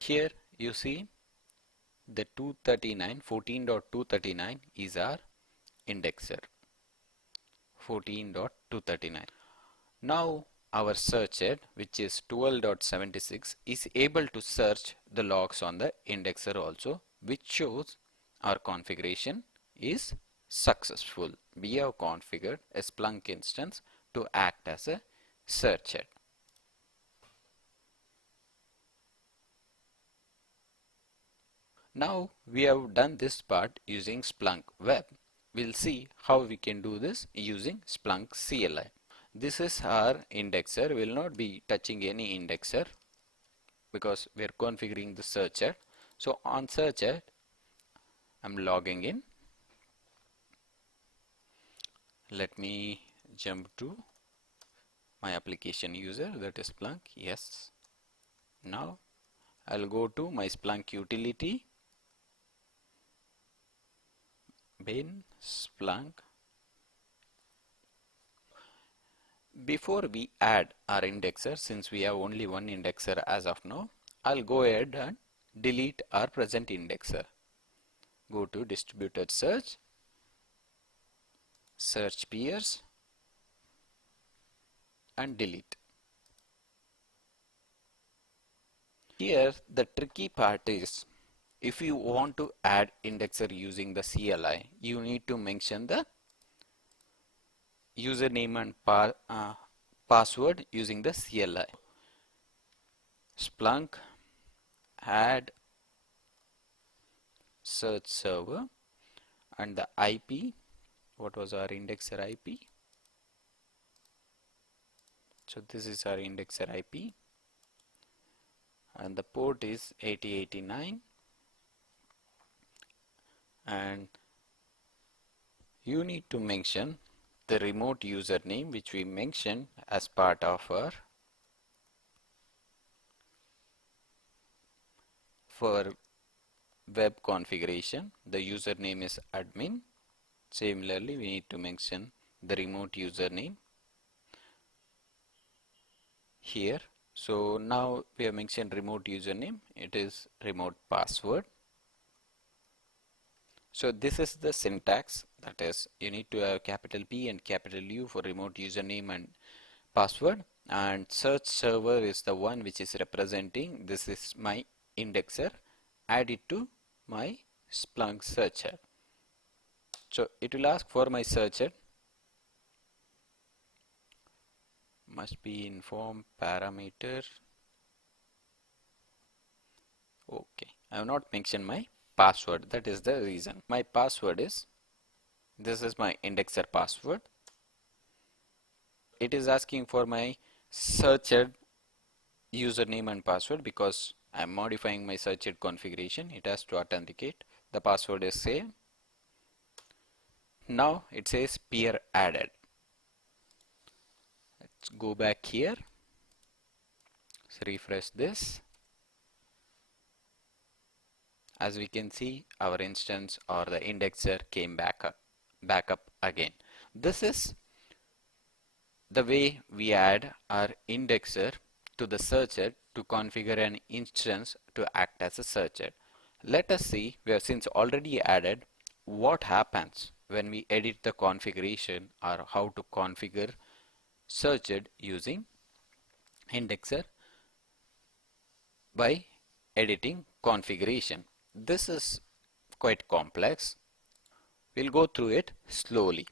Here you see the 239, 14.239 is our indexer, 14.239. Now our searcher, which is 12.76, is able to search the logs on the indexer also, which shows our configuration is successful. We have configured a Splunk instance to act as a searcher. Now we have done this part using Splunk Web. We'll see how we can do this using Splunk CLI. This is our indexer. We will not be touching any indexer because we are configuring the searcher. So on searcher, I'm logging in. Let me jump to my application user, that is Splunk. Yes. Now I'll go to my Splunk utility, bin Splunk. Before we add our indexer, since we have only one indexer as of now, I'll go ahead and delete our present indexer. Go to distributed search, search peers, and delete. Here the tricky part is, if you want to add indexer using the CLI, you need to mention the username and password using the CLI. Splunk add search server, and the IP, what was our indexer IP? So this is our indexer IP, and the port is 8089, and you need to mention the remote username which we mentioned as part of our web configuration. The username is admin. Similarly, we need to mention the remote username here. So now we have mentioned remote username, it is remote password. So this is the syntax, that is, you need to have capital P and capital U for remote username and password, and search server is the one which is representing this is my indexer. Add it to my Splunk searcher. So it will ask for my searcher, must be inform parameter. Okay, I have not mentioned my password, that is the reason. My password is, this is my indexer password. It is asking for my searcher username and password because I am modifying my searcher configuration. It has to authenticate. The password is same. Now it says peer added. Let's go back here. Let's refresh this. As we can see, our instance or the indexer came back up again. This is the way we add our indexer to the searcher to configure an instance to act as a searcher. Let us see, we have since already added, what happens when we edit the configuration or how to configure searcher using indexer by editing configuration. This is quite complex. We'll go through it slowly.